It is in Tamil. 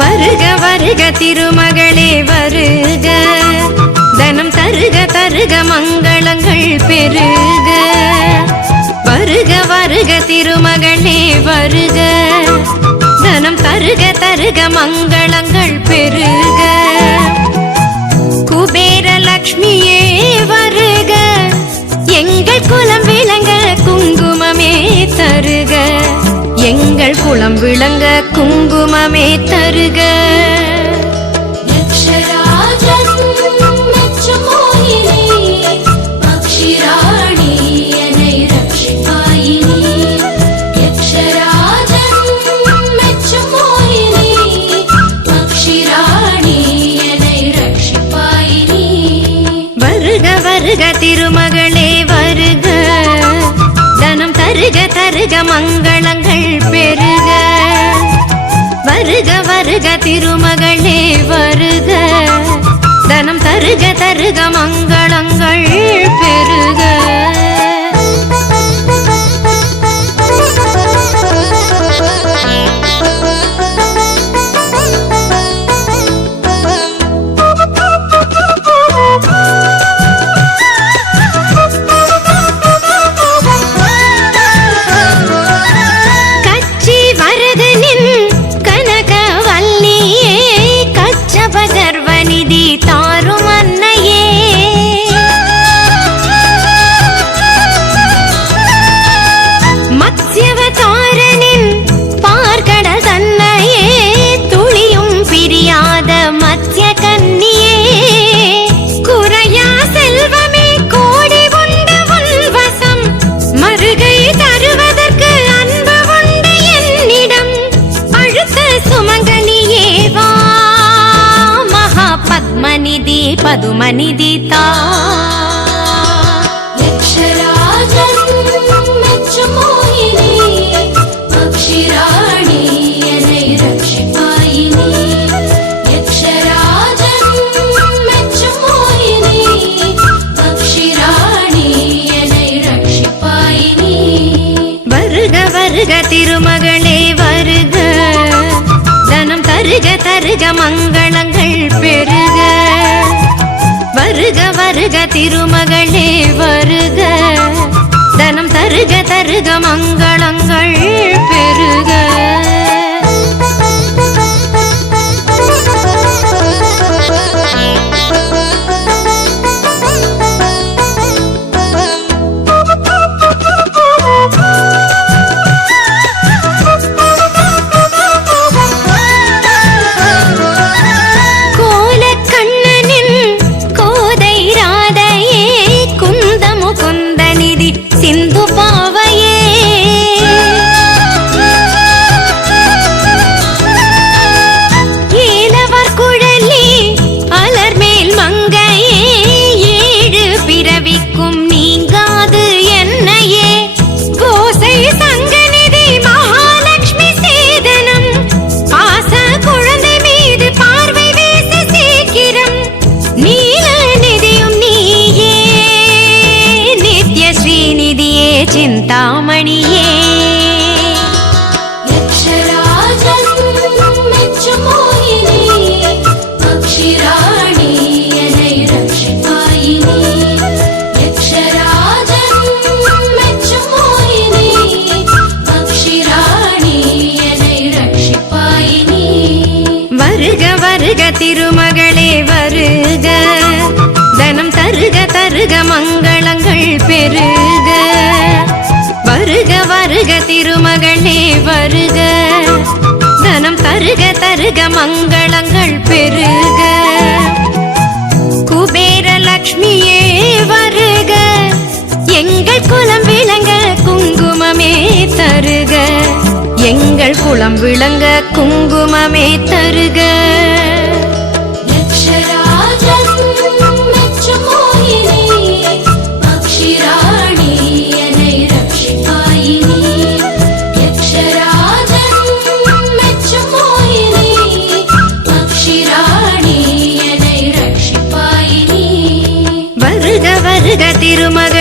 வருக வருக திருமகளே வருக, தனம் தருக தருக மங்களங்கள் பெருக. வருக வருக திருமகளே வருக, தனம் தருக தருக மங்களங்கள் பெருக. குபேர லக்ஷ்மியே வருக, எங்கள் குலம் விளங்க குங்குமமே தருக. எங்கள் குலம் விளங்க குங்குமமே தருக. வருக வருக திருமகளே வருக, தனம் தருக தருக மங்களங்கள் பெருக. வருக வருக திருமகளே வருக, தனம் தருக தருக மங்களங்கள் பெருக. பதுமநிதி தா வருக வருக திருமகளே வருக, தனம் தருக தருக மங்களங்கள் பெருக. வருக வருக திருமகளே வருக, தனம் தருக தருக மங்களங்கள் பெருக. சிந்தாமணியே வருக வருக திருமகளே வருக, தனம் தருக தருக மங்களங்கள் பெருக. வருக வருக திருமகளே வருக, தனம் தருக தருக மங்களங்கள் பெருக. குபேர லக்ஷ்மியே வருக, எங்கள் குலம் விளங்க குங்குமமே தருக. எங்கள் குலம் விளங்க குங்குமமே தருக. வருக திருமகள்